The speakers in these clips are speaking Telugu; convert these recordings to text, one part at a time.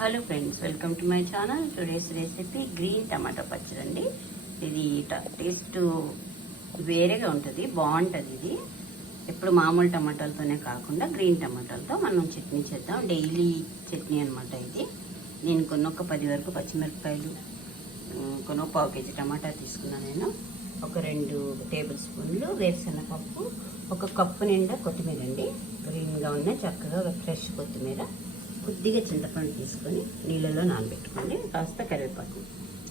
Hello friends welcome to my channel. Today's recipe green tomato పచ్చడి అండి ఇది టేస్ట్ వేరేగా ఉంటుంది బాగుంటుంది ఇది. ఎప్పుడు మామూలు టమాటాలతోనే కాకుండా గ్రీన్ టమాటాలతో మనం చట్నీ చేద్దాం. డైలీ చట్నీ అనమాట ఇది. నేను కొన్ని ఒక పది వరకు పచ్చిమిరపకాయలు ఉమ్, కొన్ని ఒక పావు కేజీ టమాటా తీసుకున్నాను నేను. ఒక రెండు టేబుల్ స్పూన్లు వేరుశనగపప్పు ఒక కప్పు నిండా కొత్తిమీర అండి గ్రీన్గా ఉన్న చక్కగా ఫ్రెష్ కొత్తిమీర. కొద్దిగా చింతపండు తీసుకొని నీళ్ళలో నానబెట్టుకోండి. కాస్త కరివేపాకు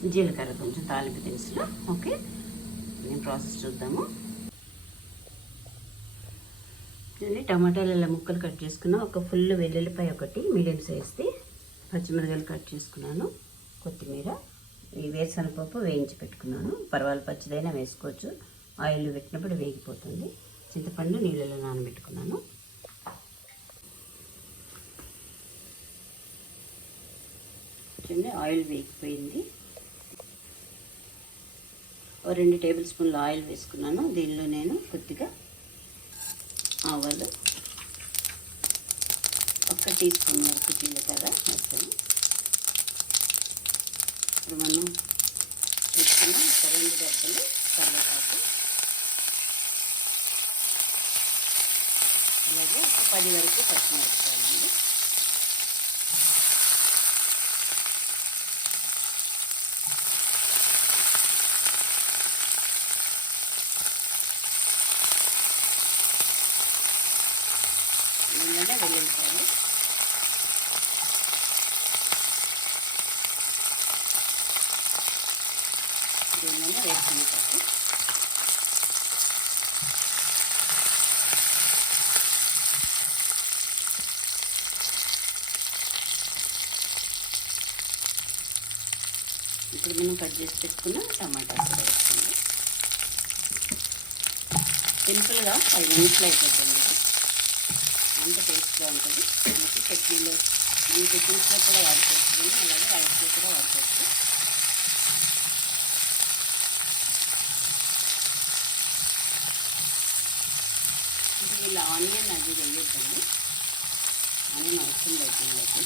జీలకర్ర కొంచెం తాలింపు దినుసులు. ఓకే? నేను ప్రాసెస్ చూద్దాము. చూడండి టమాటాలు ఇలా ముక్కలు కట్ చేసుకున్న ఒక ఫుల్ వెల్లుల్లిపాయ ఒకటి మీడియం సైజ్ది పచ్చిమిరకాయలు కట్ చేసుకున్నాను కొత్తిమీర ఈ వేరుశనగపప్పు వేయించి పెట్టుకున్నాను. పర్వాలు పచ్చిదైనా వేసుకోవచ్చు. ఆయిల్ పెట్టినప్పుడు వేగిపోతుంది. చింతపండు నీళ్ళలో నానబెట్టుకున్నాను. చూడండి ఆయిల్ వేగిపోయింది. ఓ రెండు టేబుల్ స్పూన్లు ఆయిల్ వేసుకున్నాను. దీనిలో నేను కొద్దిగా ఆవాలు ఒక టీ స్పూన్ వరకు జీలకర్ర వేస్తాను ఇప్పుడు మనం వేసుకున్న ఒక రెండు డబ్బలు కరివేపాకు. అలాగే ఒక పది వరకు పచ్చిమిరపకాయలండి నూనెలో వెల్లుల్లిపాయలు. దీనిలోనే వేసుకునేటప్పుడు ఇప్పుడు మనం కట్ చేసి పెట్టుకున్న టమాటా కూడా వేసుకోండి. సింపుల్గా ఫైవ్ మినిట్స్లో అయిపోతుంది. అంత టేస్ట్గా ఉంటుంది మనకి చట్నీలో మన టిఫిన్స్లో కూడా వాడుకోవచ్చు దీన్ని, అలాగే రైస్లో కూడా వాడుకోవచ్చు ఇది ఇలా ఆనియన్ అది వేయొద్దండి ఆనియన్ అవసరం లేదు దీనిలోకి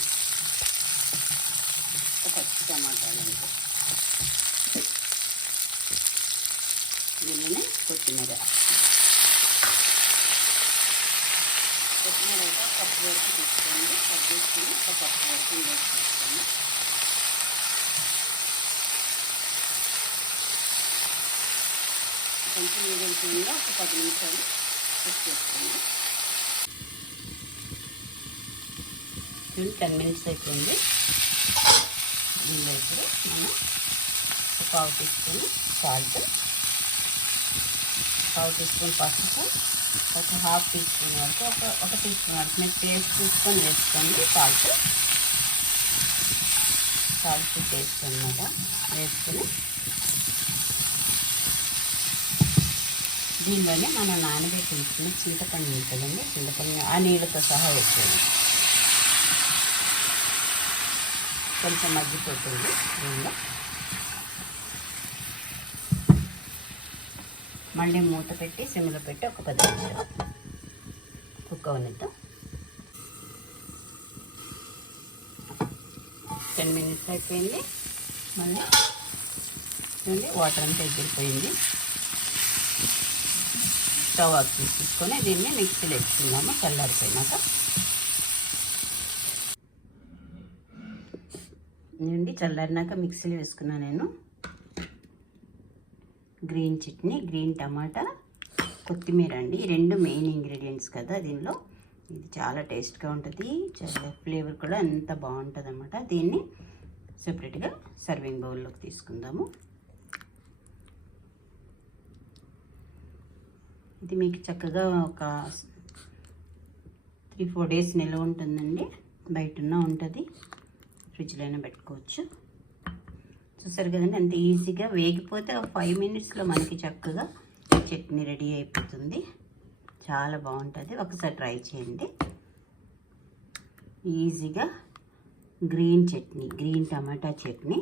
ఒక పచ్చి టమాటాలు అంటే దీనిలోనే కొత్తిమీర కొత్తిమీర అయితే కప్పు వరకు తీసుకోండి కట్ చేసుకుని ఒక కప్పు వరకు ఇందులో తీసుకోండి కొంచెం మీడియం ఫ్లేమ్లో ఒక పది నిమిషాలు కుక్ చేసుకోండి టెన్ మినిట్స్ అయిపోయింది దీనిలో ఇప్పుడు మనం ఒక పావు టీ స్పూన్ సాల్ట్ పావు టీ స్పూన్ పసుపు ఒక హాఫ్ టీ స్పూన్ వరకు ఒక ఒక టీ స్పూన్ వరకు. మీరు టేస్ట్ చూసుకొని వేసుకోండి సాల్ట్ సాల్ట్ టేస్ట్ అనమాట వేసుకొని దీనిలోనే మనం నానబెట్టి ఉంచుకున్న చింతపండు ఉంటుందండి చింతపండు ఆ నీళ్ళతో సహా వేసేది కొంచెం మగ్గిపోతుంది. దీనిలో మళ్ళీ మూత పెట్టి సిమ్లో పెట్టి ఒక పది నిమిషాలు కుక్ అవనిద్దాం టెన్ మినిట్స్ అయిపోయింది. మళ్ళీ చూడండి వాటర్ అంతా ఎగిరిపోయింది. స్టవ్ ఆఫ్ తీసుకొని దీన్ని మిక్సీలో వేసుకున్నాము చల్లారిపోయినాక. నుండి చల్లారినాక మిక్సీలో వేసుకున్నా నేను. గ్రీన్ చట్నీ గ్రీన్ టమాటా కొత్తిమీర అండి. రెండు మెయిన్ ఇంగ్రీడియంట్స్ కదా దీనిలో. ఇది చాలా టేస్ట్గా ఉంటుంది. చాలా ఫ్లేవర్ కూడా ఎంత బాగుంటుంది అనమాట దీన్ని సపరేట్గా సర్వింగ్ బౌల్లోకి తీసుకుందాము. ఇది మీకు చక్కగా ఒక త్రీ ఫోర్ డేస్ నిల్వ ఉంటుందండి. బయట ఉన్న ఉంటుంది. ఫ్రిడ్జ్లో అయినా పెట్టుకోవచ్చు. చూసారు కదండి అంత ఈజీగా వేగిపోతే ఒక ఫైవ్ మినిట్స్లో మనకి చక్కగా చట్నీ రెడీ అయిపోతుంది. చాలా బాగుంటుంది. ఒకసారి ట్రై చేయండి. ఈజీగా green chutney green tomato chutney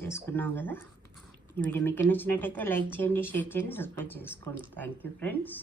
చేసుకున్నాం కదా. ఈ వీడియో మీకు నచ్చినట్టయితే లైక్ చేయండి షేర్ చేయండి సబ్స్క్రైబ్ చేసుకోండి. Thank you friends